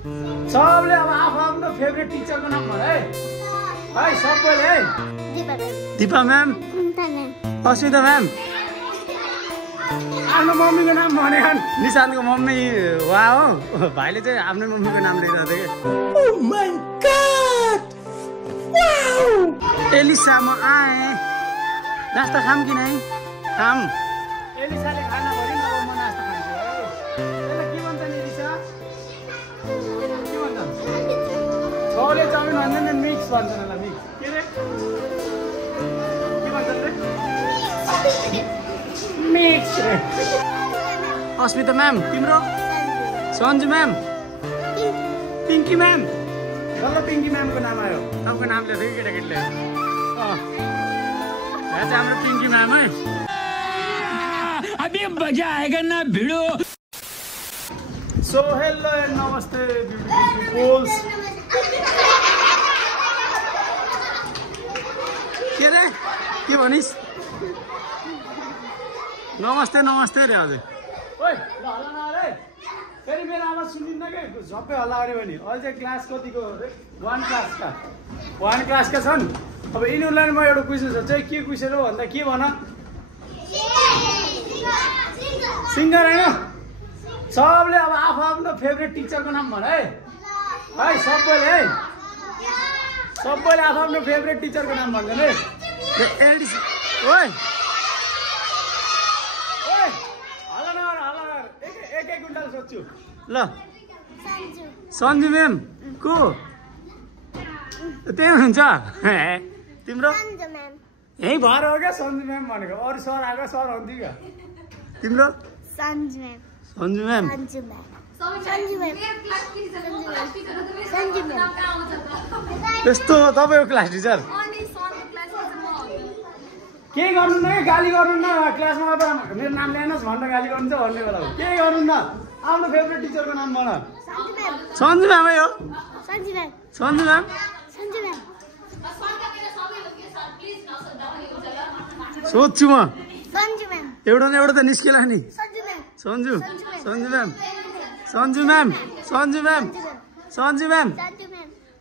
सबले अब आफ्नो फेभरेट टिचरको नाम भन है सबैले है दिपा म्याम अस्मिता म्याम आफ्नो मम्मीको नाम भने निशान्तको मम्मी वा हो भाइले चाहिँ आफ्नो मम्मीको नाम लिइरहेको थियो कि एलिसा म आएँ नास्ता खाम कि नै खाम एलिसाले खाना भरि न म नास्ता खान्छु है के भन्छ नि एलिसा के भन्छ छोले चाउमिन भन्छ नि मिक्स भन्छ न ल मिक्स के रे के भन्छ रे मिक्स रे अस्मिता म्याम तिम्रो सन्जु म्याम पिङ्की म्याम ल पिङ्की म्यामको नाम आयो तपाईँको नाम लिएर केटाकेटीले यहाँ चाहिँ हाम्रो पिङ्की म्याम है अभी मजा आएगा ना भिडो सो हेलो एन्ड नमस्ते ब्युटिफुल के रे के भनिस् नमस्ते नमस्ते रे हजुर ओइ हल्ला नगरे फेरि मेरो आवाज सुनिन्न के सबै हल्ला गऱ्यो भने अहिले चाहिँ क्लास कतिको 1 क्लासका छन् अब यिनीहरूलाई म एउटा क्वेसन सोध्छु है के क्वेसन हो भन्दा के भन सिङ्गर होइन सबले अब आफ्नो फेभरेट टिचरको नाम भन है सबैले आफ्नो फेभरेट टिचरको नाम भन्छन् है ओइ एक गुन्डाले सोध्छु ल सन्जु म्याम को त्यही हुनुहुन्छ तिम्रो यही भएर हो क्या सन्जु म्याम भनेको अरू सर आएको सर हुन्थ्यो क्या तिम्रो सन्जु म्याम त्यस्तो तपाईँको क्लास टिचर केही गर्नु न गाली गर्नु न क्लासमा मेरो नाम ल्याएनस् भनेर गाली गर्नुहुन्छ भन्ने बेला केही गर्नु न आफ्नो फेभरेट टिचरको नाम भन सन्जु म्यामै हो सन्जु म्याम सोध्छु म एउटा न एउटा त निस्केला नि Sanju ma'am Sanju ma'am Sanju ma'am Sanju ma'am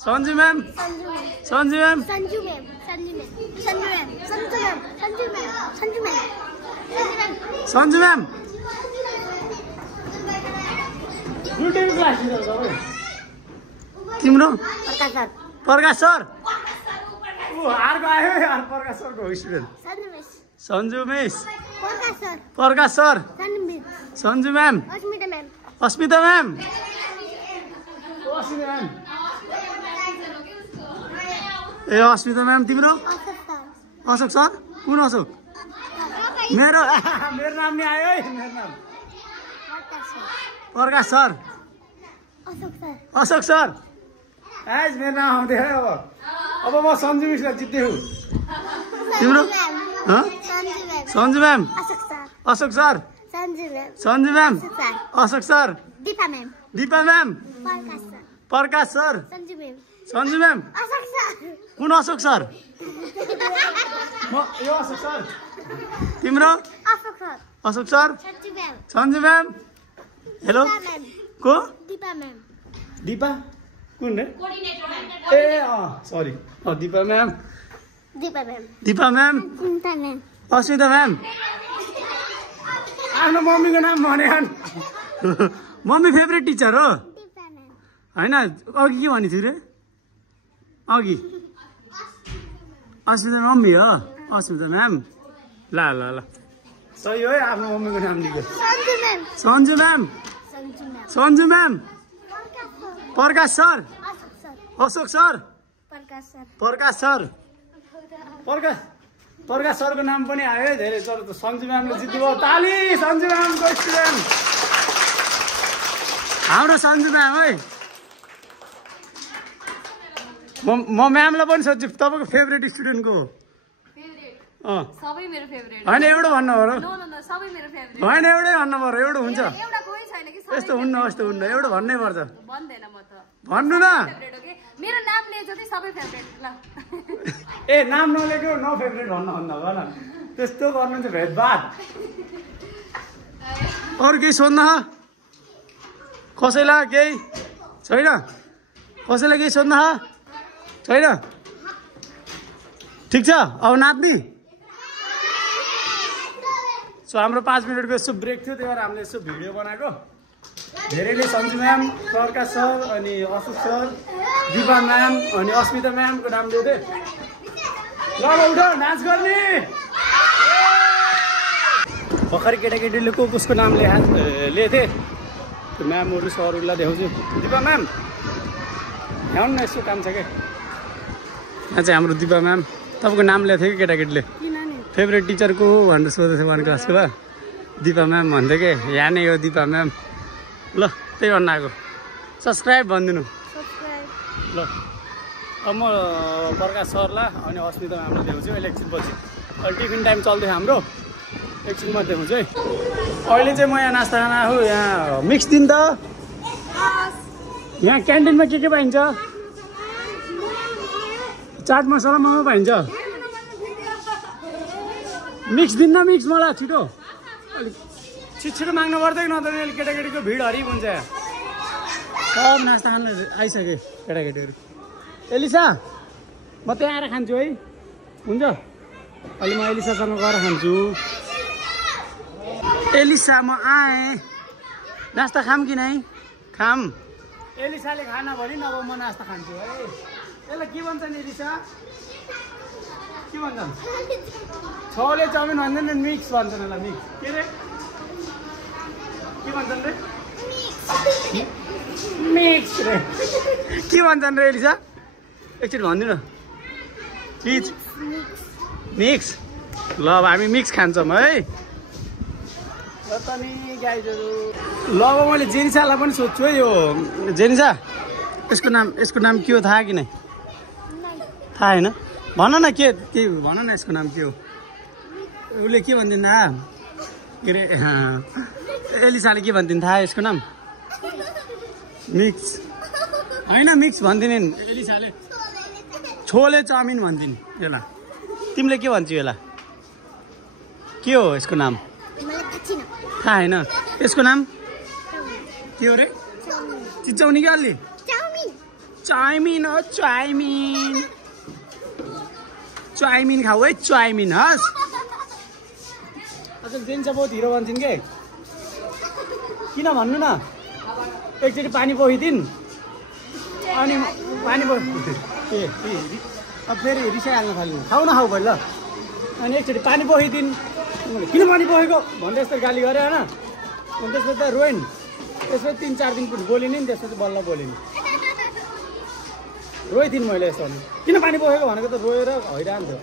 Sanju ma'am Sanju ma'am Sanju ma'am तिम्रो प्रकाश सर अर्को आयो यार प्रकाश सरको स्टुडेन्ट सन्जु मिस प्रकाश sir Sanju ma'am Asmita ma'am ए अस्मिता म्याम तिम्रो अशोक सर कुन अशोक मेरो नाम नि आयो है मेरो नाम प्रकाश सर अशोक सर एज मेरो नाम आउँथ्यो है अब म सन्जु मिसलाई जित्दै तिम्रो Sanju ma'am Ashok sir Sanju ma'am Ashok sir Deepa ma'am Prakash sir Sanju ma'am कुन अशोक सर म यो अशोक सर तिम्रो Ashok sir Sanju ma'am hello को दिपा कुन रे ए sorry Deepa ma'am Asmita ma'am आफ्नो मम्मीको नाम भने मम्मी फेभरेट टिचर हो होइन अघि के भनेको थियो रे अघि अस्मिता मम्मी हो अस्मिता म्याम ल ल ल सही हो है आफ्नो मम्मीको नाम लिएको Sanju ma'am Sanju ma'am Prakash sir Ashok sir प्रकाश सर प्रकाश सरको नाम पनि आयो है धेरै तर त सन्जु म्यामले जित्नुभयो ताली सन्जु म्यामको स्टुडेन्ट हाम्रो सन्जु म्याम है म म्यामलाई पनि सोध्छु तपाईँको फेभरेट स्टुडेन्टको सबै मेरो फेभरेट होइन एउटा भन्नु हो र सबै मेरो फेभरेट होइन एउटै भन्नु पर्यो एउटा हुन्छ एउटा कोही छैन कि यस्तो हुन्न यस्तो हुन्न एउटा भन्नै पर्छ भन्दैन म त भन्नु न मेरो नाम लिए जति सबै फेभरेट ल ए नाम नलेको नो फेभरेट भन्नु भन त्यस्तो गर्नु चाहिँ भेदभाव अरू केही सोध्न कसैलाई केही छैन कसैलाई केही सोध्न छैन ठिक छ अब नाच्ने सो हाम्रो 5 मिनटको यसो ब्रेक थियो त्यही भएर हामीले यसो भिडियो बनाएको धेरैले सन्जु म्याम प्रकाश सर अनि अशोक सर दिपा म्याम अनि अस्मिता म्यामको नाम लिएको थिएँ ल उठ नाच गर्ने भर्खरै केटाकेटीले कसको नाम लिएको थिएँ त्यो म्यामहरू सरहरूलाई देखाउँछु दिपा म्याम ल्याउनु न यसो काम छ क्या यहाँ चाहिँ हाम्रो दिपा म्याम तपाईँको नाम ल्याएको थियो कि केटाकेटीले फेभरेट टिचर को हो भनेर सोधेको थियो 1 क्लासको ल दिपा म्याम भन्दै के यहाँ नै हो दिपा म्याम ल त्यही भन्न आएको सब्सक्राइब भनिदिनु ल अब म प्रकाश सरलाई अनि अस्मिता म्यामलाई देखाउँछु अहिले एकछिनपछि अहिले टिफिन टाइम चल्दै हाम्रो एकछिनमा देखाउँछु है अहिले चाहिँ म यहाँ नास्ता खान आएको यहाँ मिक्स दिन त यहाँ क्यान्टिनमा के पाइन्छ चाट मसला मोमो पाइन्छ मिक्स दिन न मिक्स मलाई छिटो छिटो माग्नु पर्दैन नत्र अहिले केटाकेटीको भिड हरिक हुन्छ सब नास्ता खान आइसके केटाकेटीहरू एलिसा म त्यहाँ आएर खान्छु है हुन्छ अहिले म एलिसासँग गएर खान्छु एलिसा म आएँ नास्ता खाम कि नै खाम एलिसाले खाना भने अब म नास्ता खान्छु है यसलाई के भन्छ नि एलिसा के भन्छन् छोले चाउमिन भन्दैन मिक्स भन्छन् यसलाई मिक्स के रे के भन्छन् रे मिक्स रे के भन्छन् रे एलिसा एकचोटि भनिदिनु प्लिज मिक्स ल अब हामी मिक्स खान्छौँ है ल त नि गाइजहरू ल अब मैले जेनिसालाई पनि सोध्छु है यो जेनिसा यसको नाम के हो थाहा कि नै थाहा होइन भन न के भन न यसको नाम के हो उसले के भनिदिनु के अरे एलिसाले के भनिदिनु थाहा यसको नाम मिक्स होइन मिक्स भनिदिने एलिसाले छोले चाउमिन भनिदिनु यसलाई तिमीले के भन्छौ यसलाई के हो यसको नाम थाहा होइन यसको नाम के हो रे चिच्याउने क्या अलि चाउमिन हो चाउमिन खाऊ है चाउमिन हस् अझ जेन्स बहुत हिरो भन्छन् के किन भन्नु न एकचोटि पानी पोखिदिन् अनि पानी ए अब फेरि रिसाइहाल्नु थाल्नु खाऊ न खाऊ भयो ल अनि एकचोटि पानी पोखिदिन् किन पानी पोखेको भन्दै यस्तो गाली गरे होइन अनि त्यसपछि त रोइन् त्यसपछि 3-4 दिन बोलिने नि त्यसपछि बल्ल बोलिने रोइथिन् मैले यस्तो भने किन पानी पोखेको भनेको त रोएर हैरान थियो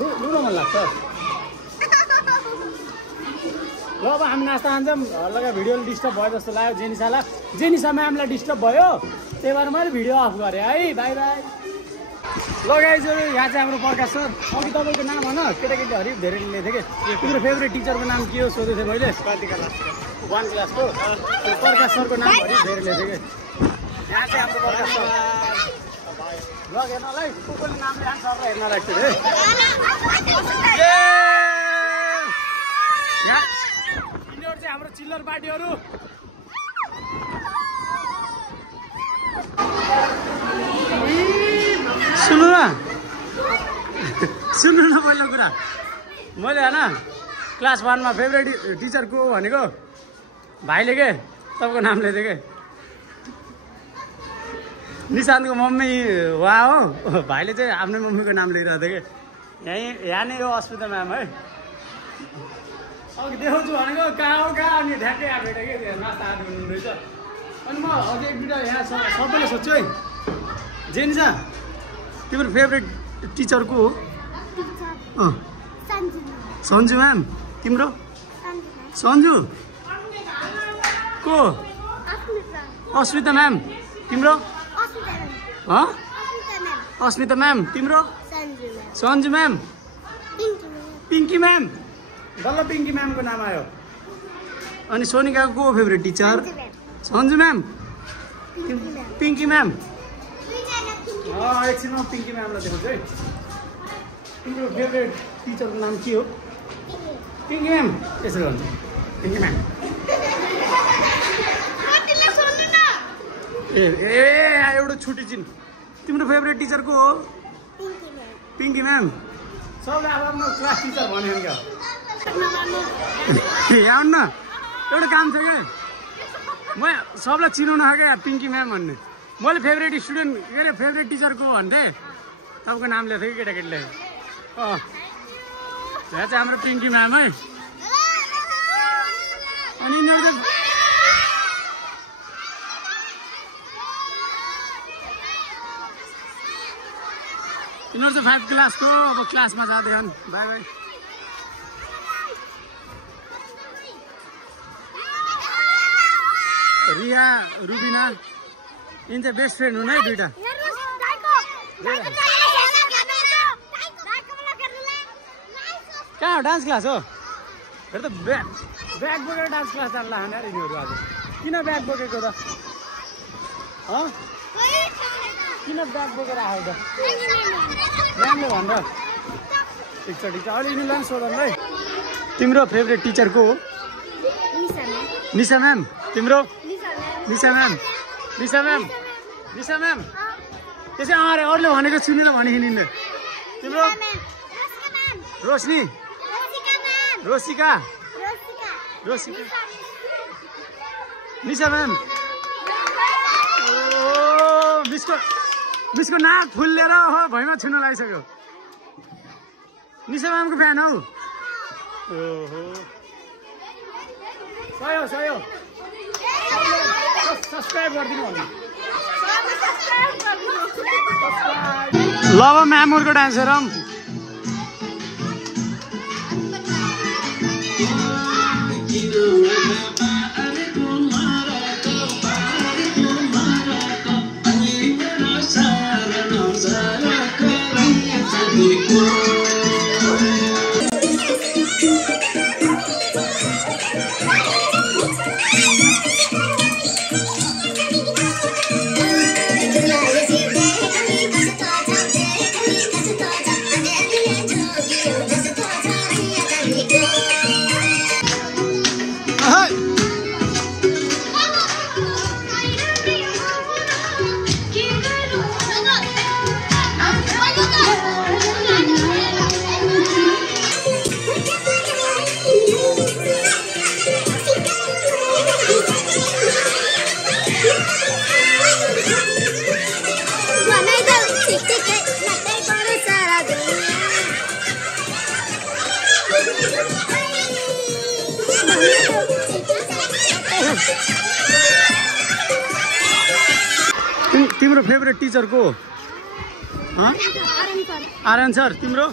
रुन मन लाग्छ ल अब हामी नास्ता खान्छौँ हल्का भिडियोले डिस्टर्ब भयो जस्तो लाग्यो जेनिसा म्यामलाई डिस्टर्ब भयो त्यही भएर मैले भिडियो अफ गरेँ है बाई बाई ल गाइजहरू यहाँ चाहिँ हाम्रो प्रकाश सर अघि तपाईँको नाम भन केटाकेटी हरिक धेरै लिएको थिएँ कि तिम्रो फेभरेट टिचरको नाम के हो सोधेको थिएँ मैले 1 क्लासको प्रकाश सरको नाम हरिक धेरै लिएको थिएँ कि यहाँ चाहिँ हाम्रो प्रकाश सर ल हेर्नलाई को कोले नाम ल्याएर सरलाई हेर्न लाग्थ्यो है यिनीहरू चाहिँ हाम्रो चिल्लर पार्टीहरू सुन्नु न पहिलो कुरा मैले होइन क्लास 1 मा फेभरेट टिचर को भनेको भाइले के तपाईँको नाम लिएको के निशान्तको मम्मी वा हो भाइले चाहिँ आफ्नै मम्मीको नाम लिइरहेको थियो कि यहाँ नै हो अस्मिता म्याम है अघि देखाउँछु भनेको कहाँ हो कहाँ अनि ढ्याक्कै आएको के नास्ता आएको हुनुहुँदैछ अनि म अझै एक दुईवटा यहाँ सबैले सोध्छु है जेनिसा तिम्रो फेभरेट टिचर को हो सन्जु म्याम तिम्रो सन्जु को अस्मिता म्याम तिम्रो अस्मिता म्याम तिम्रो सन्जु म्याम पिङ्की म्याम बल्ल पिङ्की म्यामको नाम आयो अनि सोनिकाको को favourite teacher Sanju ma'am Pinky ma'am एकछिनमा पिङ्की म्यामलाई देखाउँछु है तिम्रो फेभरेट टिचरको नाम के हो पिङ्की म्याम यसरी भन्छ पिङ्की म्याम ए एउटा छुट्टी छिन् तिम्रो फेभरेट टिचर को हो पिङ्की म्याम सबले आफ्नो क्लास टिचर भन्यो क्या यहाँ न एउटा काम थियो क्या म सबलाई चिनाउन आएको क्या पिङ्की म्याम भन्ने मैले फेभरेट स्टुडेन्ट के अरे फेभरेट टिचर को भन्थेँ तपाईँको नाम ल्याएको थियो कि केटाकेटीले यहाँ चाहिँ हाम्रो पिङ्की म्याम है अनि यिनीहरू चाहिँ 5 क्लासको अब क्लासमा जाँदैछन् बाई बाई रिया रुबिना यिन चाहिँ बेस्ट फ्रेन्ड हुन् है दुइटा कहाँ हो डान्स क्लास हो फेरि त ब्याग बोकेर डान्स क्लास जानु लाग्ने यार यिनीहरू आज किन ब्याग बोकेको त किन ब्याग बोकेर आयो त म्यामले भन्छ ठिक छ अहिले यिनीहरूलाई सोधौँ है तिम्रो फेभरेट टिचर को हो निशा म्याम तिम्रो निशा म्याम त्यसै अरे अरूले भनेको सुनेर भने हिँड्ने तिम्रो रोशनी रोसिका निशा म्याम मिसको नाक फुल्लेर हो भैँमा छुन लागिसक्यो निशा म्यामको फ्यान हौ ओहो सयो सब्सक्राइब गरिदिनु भन्नु ल अब म्यामहरूको डान्स हेरौँ तिम्रो फेभरेट टिचर को आर्यन सर तिम्रो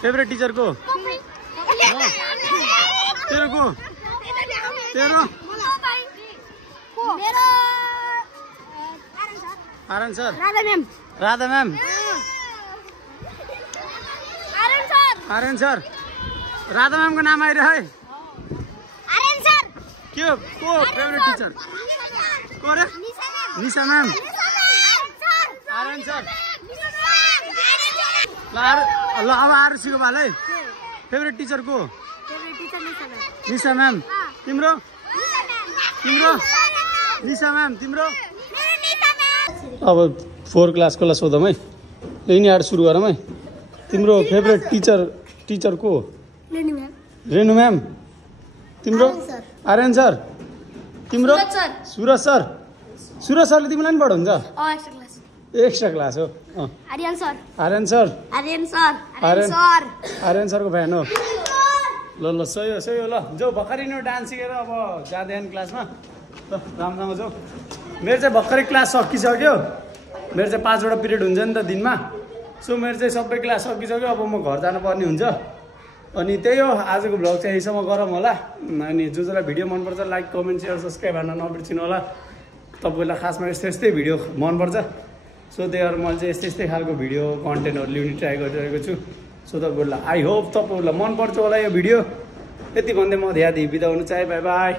फेभरेट टिचर को तेरो को तेरो Aryan sir Radha ma'am Aryan sir Radha ma'am को नाम आइरह्यो है के को फेभरेट टिचर को रे निशा मैम आर्यन सर ल अब आरुषिको भालै फेभरेट टिचर को निशा मैम तिम्रो तिम्रो निशा मैम तिम्रो अब 4 क्लासको ला सोधौँ है यिनीहरू सुरु गरौँ है तिम्रो फेभरेट टिचर को रेणु मैम तिम्रो आर्यन सर तिम्रो सुरज सर सरले तिमीलाई पनि पढाउँछ एक्स्ट्रा क्लास हो आर्यन सरको फ्यान हो ल सही हो ल जाऊ भर्खरै न डान्स सिकेर अब जाँदैन क्लासमा ल राम्रोसँग जाऊ मेरो चाहिँ भर्खरै क्लास सकिसक्यो मेरो चाहिँ 5 वटा पिरियड हुन्छ नि त दिनमा सो मेरो चाहिँ सबै क्लास सकिसक्यो अब म घर जानुपर्ने हुन्छ अनि त्यही हो आजको भ्लग चाहिँ यहीसम्म गरौँ होला अनि जसलाई भिडियो मनपर्छ लाइक कमेन्ट सेयर सब्सक्राइब गर्न नबिर्सिनु होला तपाईँलाई खासमा यस्तै भिडियो मनपर्छ सो त्यही मैले चाहिँ यस्तै खालको भिडियो कन्टेन्टहरू ल्याउने ट्राई गरिरहेको छु सो तपाईँहरूलाई आई होप तपाईँहरूलाई मनपर्छ होला यो भिडियो यति भन्दै म यहाँ बिदा हुनु चाहे बाई बाई